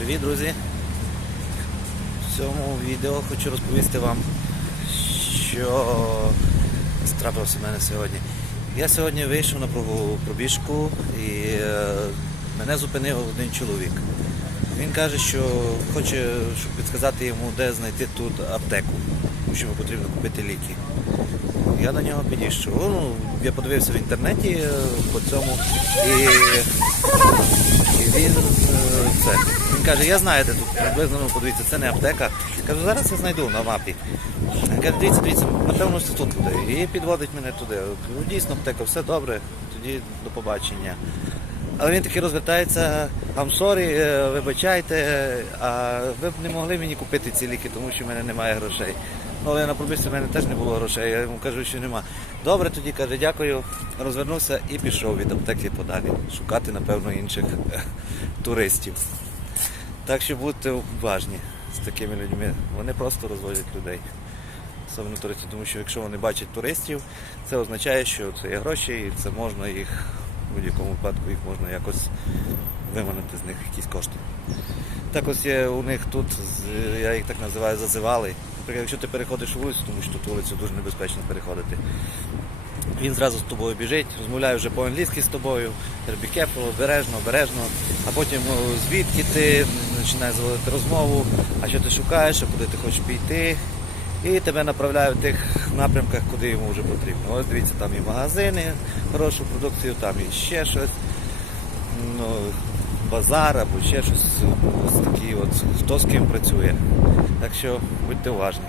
Привіт, друзі! В цьому відео хочу розповісти вам, що трапилося в мене сьогодні. Я сьогодні вийшов на пробіжку і е, мене зупинив один чоловік. Він каже, що хоче, щоб підказати йому, де знайти тут аптеку, тому що йому потрібно купити ліки. Я до нього підійшов. Ну, я подивився в інтернеті е, по цьому і, і він е, це. Він каже, я знаю, де тут приблизно, ну подивіться, це не аптека. Кажу, зараз я знайду на мапі. Каже, дивіться, дивіться, напевно, що тут буде. І підводить мене туди. Дійсно, аптека, все добре, тоді до побачення. Але він таки розвертається, I'm sorry, е, вибачайте, а ви б не могли мені купити ці ліки, тому що в мене немає грошей. Ну, але на пробіжці в мене теж не було грошей, я йому кажу, що нема. Добре, тоді каже, дякую, розвернувся і пішов від аптеки подалі. Шукати, напевно, інших е, туристів. Так що будьте уважні з такими людьми. Вони просто розводять людей. Особливо туристів, тому що якщо вони бачать туристів, це означає, що це є гроші і це можна їх, в будь-якому випадку їх можна якось виманити з них якісь кошти. Так ось є у них тут, я їх так називаю, зазивали. Наприклад, якщо ти переходиш вулицю, тому що тут вулицю дуже небезпечно переходити. Він зразу з тобою біжить, розмовляє вже по-англійськи з тобою, каже, обережно, обережно, а потім звідки ти починає заводити розмову, а що ти шукаєш, а куди ти хочеш піти. І тебе направляють в тих напрямках, куди йому вже потрібно. Ось дивіться, там і магазини, хорошу продукцію, там і ще щось, ну, базар або ще щось ось такі от, хто з ким працює. Так що будьте уважні.